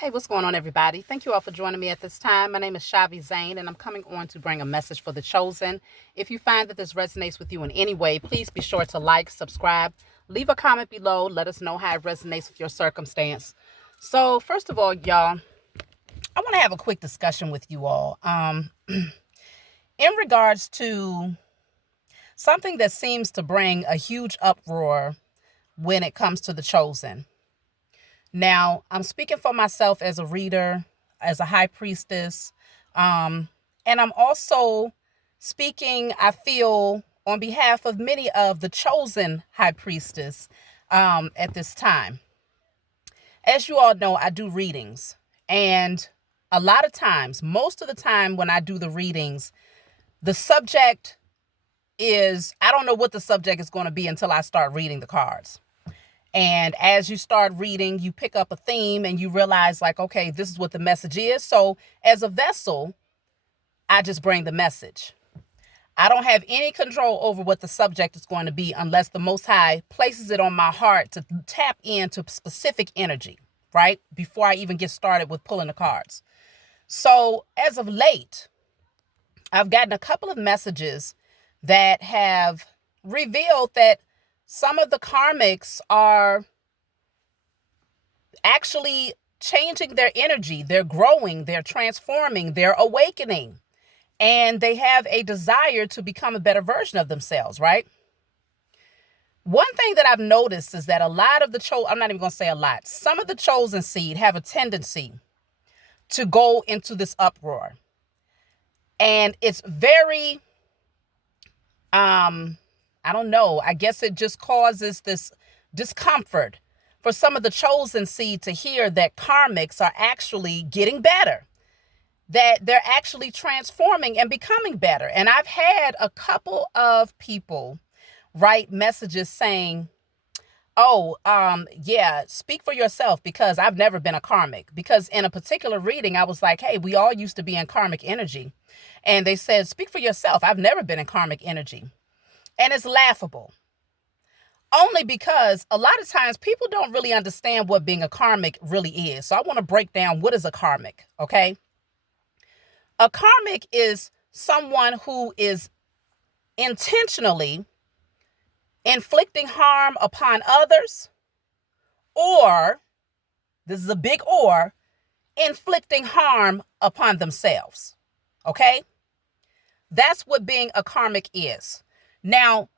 Hey, what's going on, everybody? Thank you all for joining me at this time. My name is Shavi Zane, and I'm coming on to bring a message for the chosen. If you find that this resonates with you in any way, please be sure to like, subscribe, leave a comment below. Let us know how it resonates with your circumstance. So, first of all, y'all, I want to have a quick discussion with you all in regards to something that seems to bring a huge uproar when it comes to the chosen. Now, I'm speaking for myself as a reader, as a high priestess, and I'm also speaking, I feel, on behalf of many of the chosen high priestess at this time. As you all know, I do readings, and a lot of times, most of the time when I do the readings, the subject is, I don't know what the subject is going to be until I start reading the cards. And as you start reading, you pick up a theme and you realize, like, okay, this is what the message is. So as a vessel, I just bring the message. I don't have any control over what the subject is going to be unless the Most High places it on my heart to tap into specific energy, right? Before I even get started with pulling the cards. So as of late, I've gotten a couple of messages that have revealed that some of the karmics are actually changing their energy. They're growing, they're transforming, they're awakening, and they have a desire to become a better version of themselves, right? One thing that I've noticed is that a lot of the I'm not even going to say a lot, some of the chosen seed have a tendency to go into this uproar. And it's very, I don't know. I guess it just causes this discomfort for some of the chosen seed to hear that karmics are actually getting better, that they're actually transforming and becoming better. And I've had a couple of people write messages saying, oh, yeah, speak for yourself because I've never been a karmic. Because in a particular reading, I was like, hey, we all used to be in karmic energy. And they said, speak for yourself. I've never been in karmic energy. And it's laughable. Only because a lot of times people don't really understand what being a karmic really is. So I want to break down what is a karmic, okay? A karmic is someone who is intentionally inflicting harm upon others, or, this is a big or, inflicting harm upon themselves, okay? That's what being a karmic is. Now,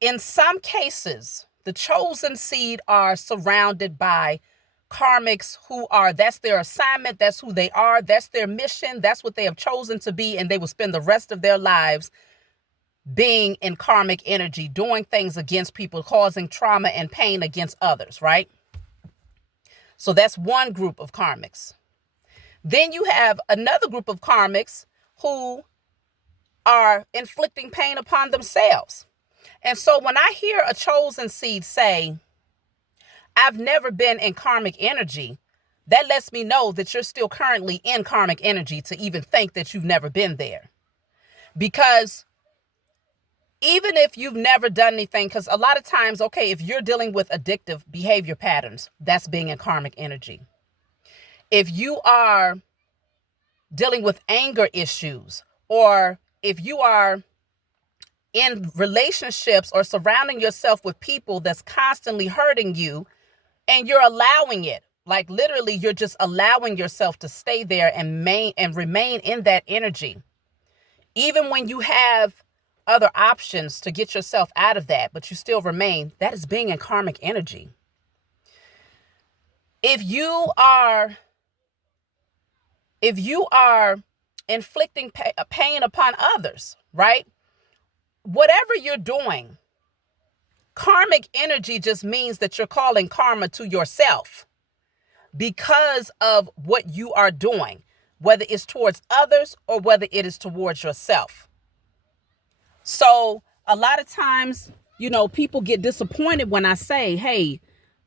in some cases, the chosen seed are surrounded by karmics who are, that's their assignment, that's who they are, that's their mission, that's what they have chosen to be, and they will spend the rest of their lives being in karmic energy, doing things against people, causing trauma and pain against others, right? So that's one group of karmics. Then you have another group of karmics who are inflicting pain upon themselves. And so when I hear a chosen seed say, I've never been in karmic energy, that lets me know that you're still currently in karmic energy to even think that you've never been there. Because even if you've never done anything, because a lot of times, okay, if you're dealing with addictive behavior patterns, that's being in karmic energy. If you are dealing with anger issues, or if you are in relationships or surrounding yourself with people that's constantly hurting you and you're allowing it, like literally you're just allowing yourself to stay there and remain in that energy, even when you have other options to get yourself out of that, but you still remain, that is being in karmic energy. If you are inflicting pain upon others, right? Whatever you're doing, karmic energy just means that you're calling karma to yourself because of what you are doing, whether it's towards others or whether it is towards yourself. So a lot of times, people get disappointed when I say, hey,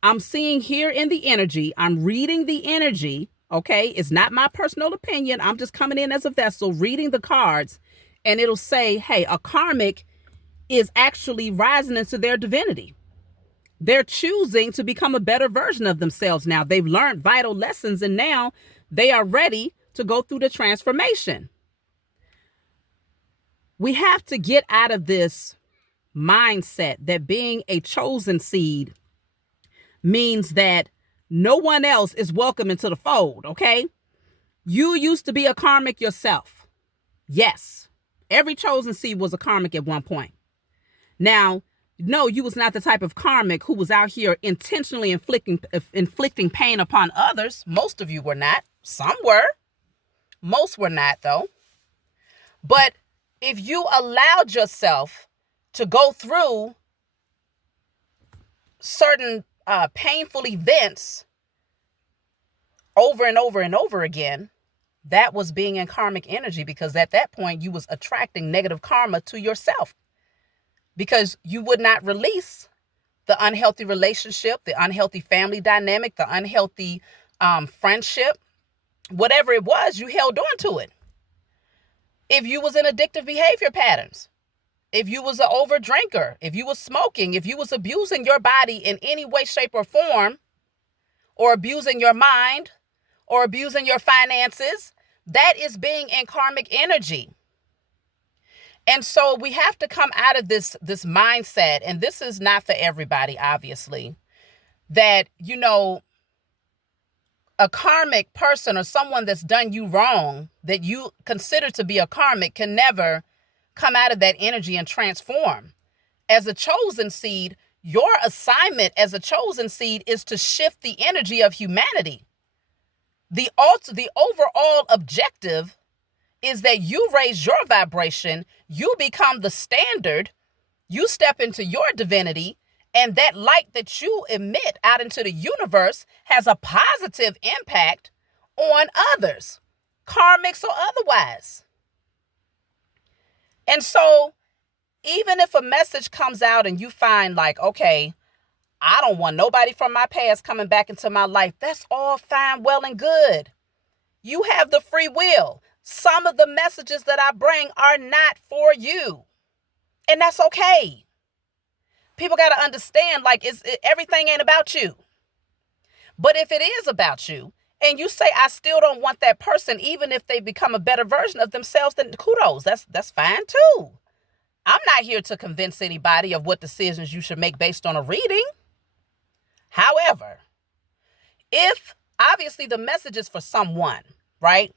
I'm seeing here in the energy, I'm reading the energy, okay? It's not my personal opinion. I'm just coming in as a vessel, reading the cards, and it'll say, hey, a karmic is actually rising into their divinity. They're choosing to become a better version of themselves now. They've learned vital lessons and now they are ready to go through the transformation. We have to get out of this mindset that being a chosen seed means that no one else is welcome into the fold, okay? You used to be a karmic yourself. Yes, every chosen seed was a karmic at one point. Now, no, you was not the type of karmic who was out here intentionally inflicting pain upon others. Most of you were not. Some were. Most were not, though. But if you allowed yourself to go through certain painful events over and over and over again, that was being in karmic energy, because at that point you was attracting negative karma to yourself, because you would not release the unhealthy relationship, the unhealthy family dynamic, the unhealthy friendship, whatever it was, you held on to it. If you was in addictive behavior patterns, if you was an over drinker, if you was smoking, if you was abusing your body in any way, shape, or form, or abusing your mind, or abusing your finances, that is being in karmic energy. And so we have to come out of this mindset, and this is not for everybody, obviously, that, a karmic person or someone that's done you wrong that you consider to be a karmic can never come out of that energy and transform. As a chosen seed, your assignment as a chosen seed is to shift the energy of humanity. The overall objective is that you raise your vibration, you become the standard, you step into your divinity, and that light that you emit out into the universe has a positive impact on others, karmics or otherwise. And so even if a message comes out and you find like, okay, I don't want nobody from my past coming back into my life, that's all fine, well, and good. You have the free will. Some of the messages that I bring are not for you, and that's okay. People got to understand, everything ain't about you. But if it is about you, and you say, I still don't want that person, even if they become a better version of themselves, then kudos. That's fine too. I'm not here to convince anybody of what decisions you should make based on a reading. However, if obviously the message is for someone, right?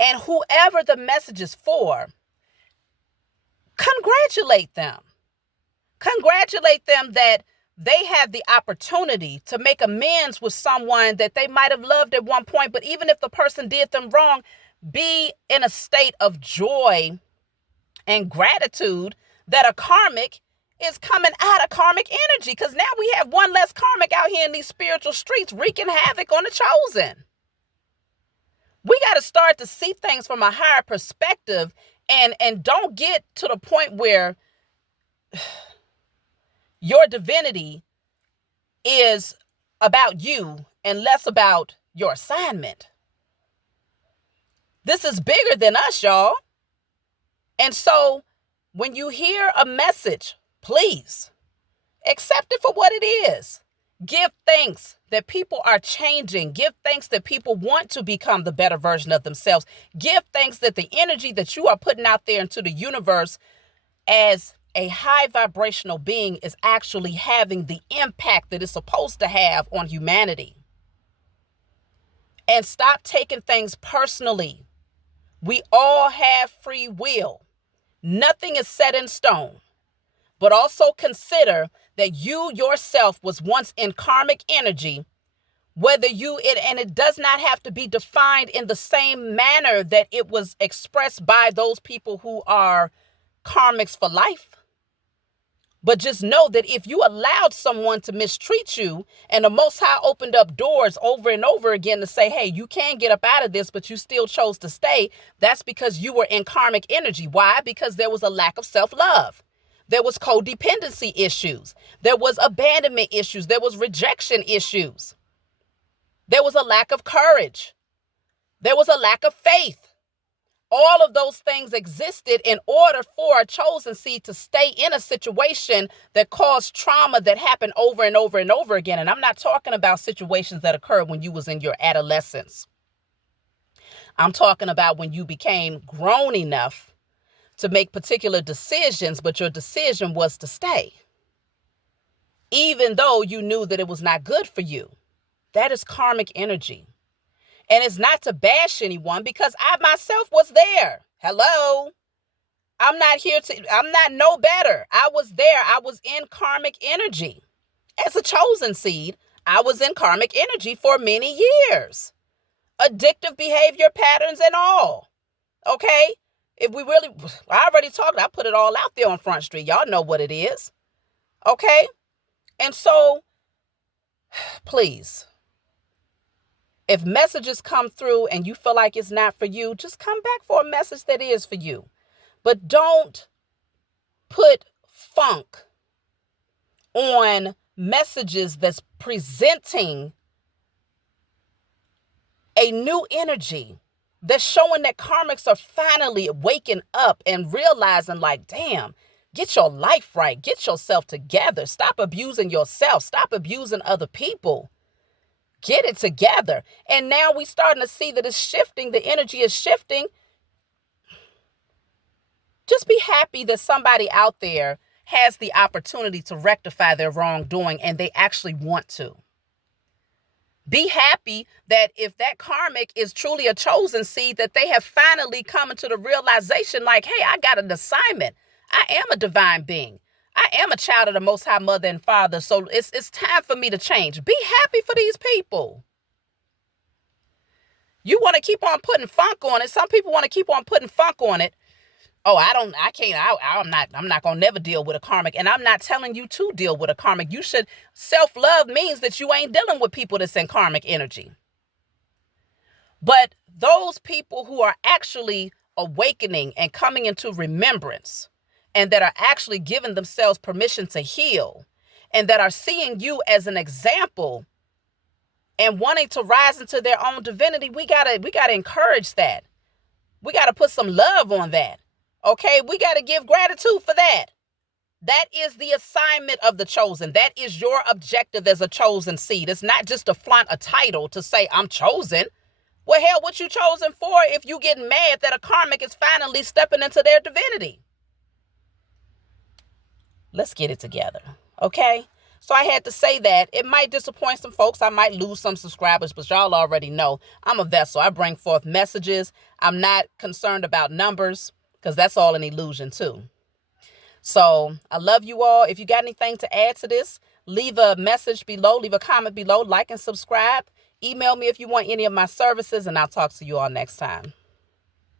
And whoever the message is for, congratulate them. Congratulate them that they have the opportunity to make amends with someone that they might have loved at one point. But even if the person did them wrong, be in a state of joy and gratitude that a karmic is coming out of karmic energy. Because now we have one less karmic out here in these spiritual streets wreaking havoc on the chosen. We got to start to see things from a higher perspective and don't get to the point where your divinity is about you and less about your assignment. This is bigger than us, y'all. And so when you hear a message, please accept it for what it is. Give thanks that people are changing. Give thanks that people want to become the better version of themselves. Give thanks that the energy that you are putting out there into the universe as a high vibrational being is actually having the impact that it's supposed to have on humanity. And stop taking things personally. We all have free will. Nothing is set in stone. But also consider that you yourself was once in karmic energy, and it does not have to be defined in the same manner that it was expressed by those people who are karmics for life. But just know that if you allowed someone to mistreat you and the Most High opened up doors over and over again to say, hey, you can get up out of this, but you still chose to stay, that's because you were in karmic energy. Why? Because there was a lack of self-love. There was codependency issues. There was abandonment issues. There was rejection issues. There was a lack of courage. There was a lack of faith. All of those things existed in order for a chosen seed to stay in a situation that caused trauma that happened over and over and over again. And I'm not talking about situations that occurred when you was in your adolescence. I'm talking about when you became grown enough to make particular decisions, but your decision was to stay, even though you knew that it was not good for you. That is karmic energy. And it's not to bash anyone, because I myself was there. Hello. I'm not no better. I was there. I was in karmic energy. As a chosen seed, I was in karmic energy for many years. Addictive behavior patterns and all. Okay? If we really, I already talked, I put it all out there on Front Street. Y'all know what it is. Okay? And so, please, if messages come through and you feel like it's not for you, just come back for a message that is for you. But don't put funk on messages that's presenting a new energy, that's showing that karmics are finally waking up and realizing, like, damn, get your life right. Get yourself together. Stop abusing yourself. Stop abusing other people. Get it together. And now we're starting to see that it's shifting. The energy is shifting. Just be happy that somebody out there has the opportunity to rectify their wrongdoing and they actually want to. Be happy that if that karmic is truly a chosen seed, that they have finally come into the realization, like, hey, I got an assignment. I am a divine being. I am a child of the Most High Mother and Father, so it's time for me to change. Be happy for these people. You want to keep on putting funk on it. Some people want to keep on putting funk on it. Oh, I'm not going to never deal with a karmic. And I'm not telling you to deal with a karmic. You should, self-love means that you ain't dealing with people that's in karmic energy. But those people who are actually awakening and coming into remembrance, and that are actually giving themselves permission to heal, and that are seeing you as an example and wanting to rise into their own divinity, we gotta encourage that. We gotta put some love on that. Okay, we gotta give gratitude for that. That is the assignment of the chosen. That is your objective as a chosen seed. It's not just to flaunt a title to say I'm chosen. Well, hell, what you chosen for if you getting mad that a karmic is finally stepping into their divinity? Let's get it together, okay? So I had to say that. It might disappoint some folks. I might lose some subscribers, but y'all already know I'm a vessel. I bring forth messages. I'm not concerned about numbers, because that's all an illusion too. So I love you all. If you got anything to add to this, leave a message below, leave a comment below, like and subscribe. Email me if you want any of my services, and I'll talk to you all next time.